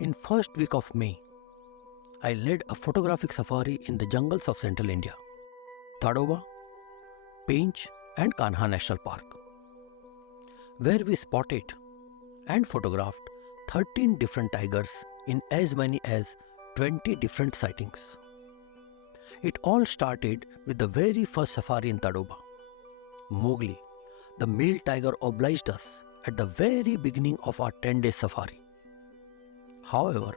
In first week of May, I led a photographic safari in the jungles of central India, Tadoba, Pench and Kanha National Park, where we spotted and photographed 13 different tigers in as many as 20 different sightings. It all started with the very first safari in Tadoba. Mowgli, the male tiger, obliged us at the very beginning of our 10-day safari. However,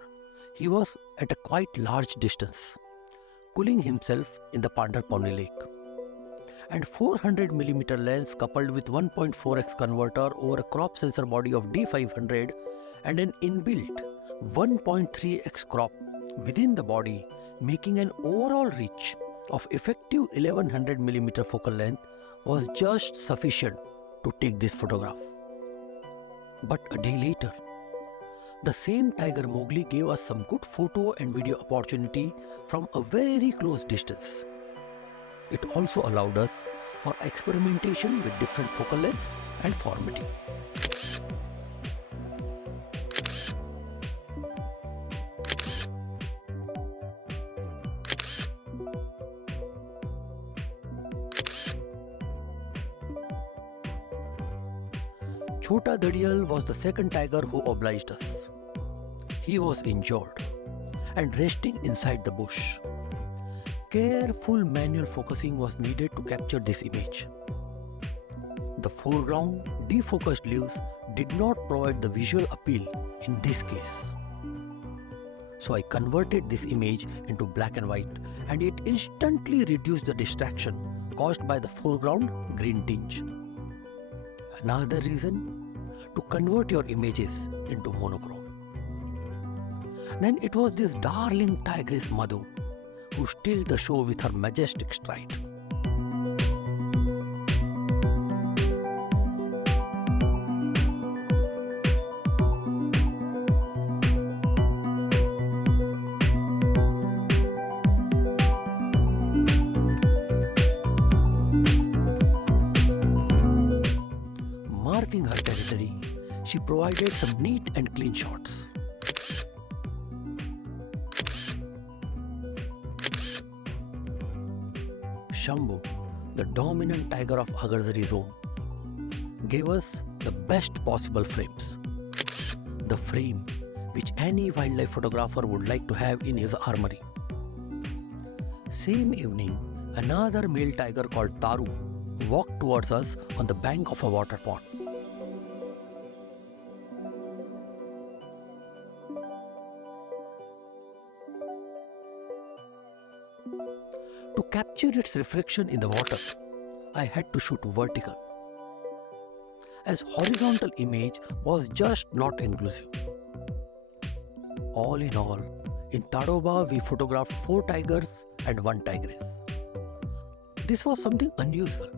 he was at a quite large distance, cooling himself in the Pandarpani lake. And 400mm lens coupled with 1.4x converter over a crop sensor body of D500 and an inbuilt 1.3x crop within the body, making an overall reach of effective 1100mm focal length, was just sufficient to take this photograph. But a day later, the same tiger Mowgli gave us some good photo and video opportunity from a very close distance. It also allowed us for experimentation with different focal lengths and formatting. Chota Dadial was the second tiger who obliged us. He was injured and resting inside the bush. Careful manual focusing was needed to capture this image. The foreground defocused leaves did not provide the visual appeal in this case. So I converted this image into black and white, and it instantly reduced the distraction caused by the foreground green tinge. Another reason to convert your images into monochrome. Then it was this darling tigress Madhu who stilled the show with her majestic stride. Marking her territory, she provided some neat and clean shots. Shambhu, the dominant tiger of Agarzari zone, gave us the best possible frames. The frame which any wildlife photographer would like to have in his armory. Same evening, another male tiger called Taru walked towards us on the bank of a water pond. To capture its reflection in the water, I had to shoot vertical, as horizontal image was just not inclusive. All in all, in Tadoba we photographed 4 tigers and 1 tigress. This was something unusual,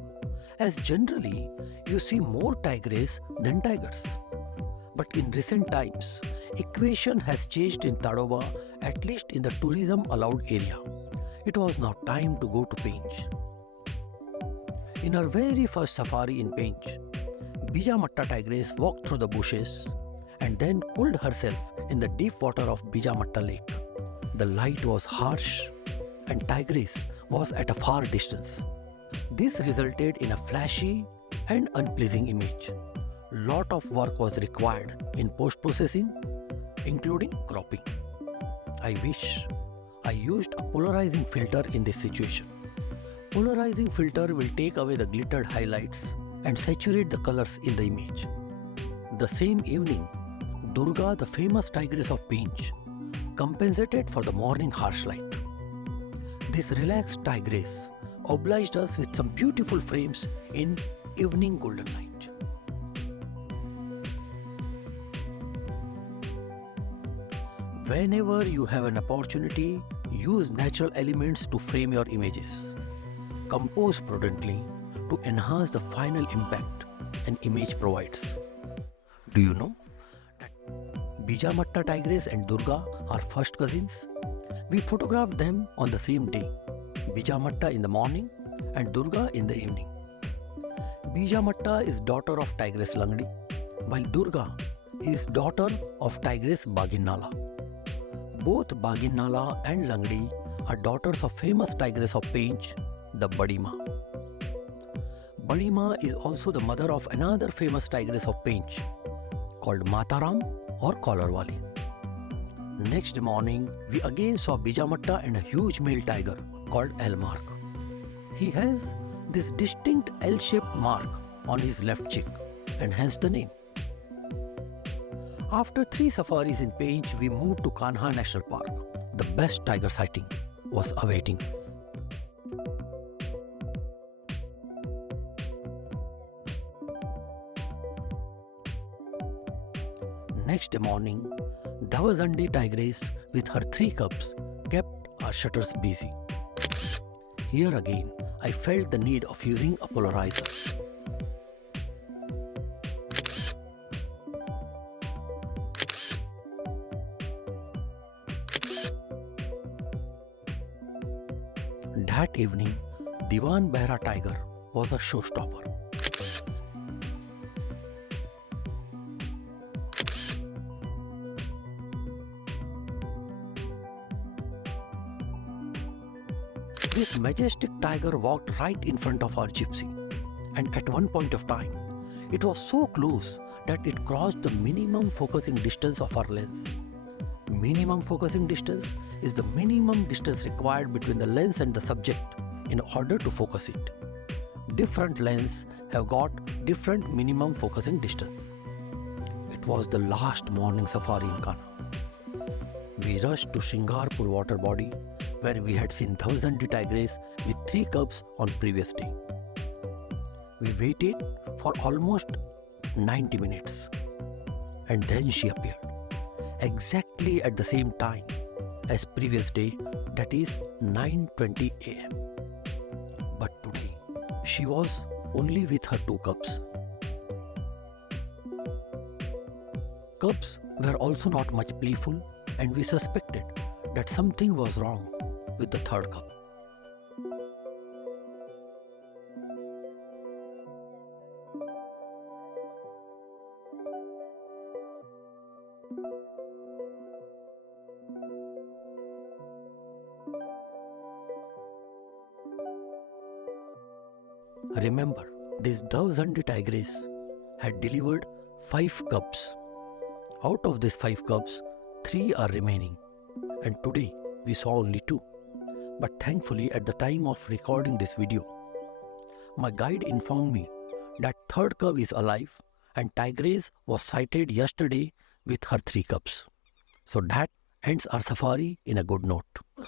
as generally you see more tigress than tigers. But in recent times, equation has changed in Tadoba, at least in the tourism allowed area. It was now time to go to Pench. In our very first safari in Pench, Bijamatta tigress walked through the bushes and then cooled herself in the deep water of Bijamatta lake. The light was harsh and tigress was at a far distance. This resulted in a flashy and unpleasing image. Lot of work was required in post-processing, including cropping. I wish I used a polarizing filter in this situation. Polarizing filter will take away the glittered highlights and saturate the colors in the image. The same evening, Durga, the famous tigress of Pench, compensated for the morning harsh light. This relaxed tigress obliged us with some beautiful frames in evening golden light. Whenever you have an opportunity, use natural elements to frame your images. Compose prudently to enhance the final impact an image provides. Do you know that Bijamatta tigress and Durga are first cousins? We photographed them on the same day, Bijamatta in the morning and Durga in the evening. Bijamatta is daughter of tigress Langdi, while Durga is daughter of tigress Baginnala. Both Baginnala and Langdi are daughters of famous tigress of Pench, the Badima. Badima is also the mother of another famous tigress of Pench called Mataram or Collarwali. Next morning, we again saw Bijamatta and a huge male tiger called L-mark. He has this distinct L-shaped mark on his left cheek and hence the name. After 3 safaris in Pench, we moved to Kanha National Park. The best tiger sighting was awaiting. Next morning, Tadoba Andhari Tigress with her 3 cubs kept our shutters busy. Here again, I felt the need of using a polarizer. That evening, Diwan Behra Tiger was a showstopper. This majestic tiger walked right in front of our gypsy, and at one point of time, it was so close that it crossed the minimum focusing distance of our lens. Minimum focusing distance is the minimum distance required between the lens and the subject in order to focus it. Different lenses have got different minimum focusing distance. It was the last morning safari in Kanha. We rushed to Shingarpur water body where we had seen Tadoba Andhari Tigress with 3 cubs on previous day. We waited for almost 90 minutes and then she appeared exactly at the same time as previous day, that is 9:20 am. But today she was only with her 2 cubs. Cubs were also not much playful and we suspected that something was wrong with the 3rd cub. Remember, this Tadoba Andhari Tigress had delivered 5 cubs. Out of these 5 cubs, 3 are remaining, and today we saw only 2. But thankfully, at the time of recording this video, my guide informed me that 3rd cub is alive and Tigress was sighted yesterday with her 3 cubs. So that ends our safari in a good note.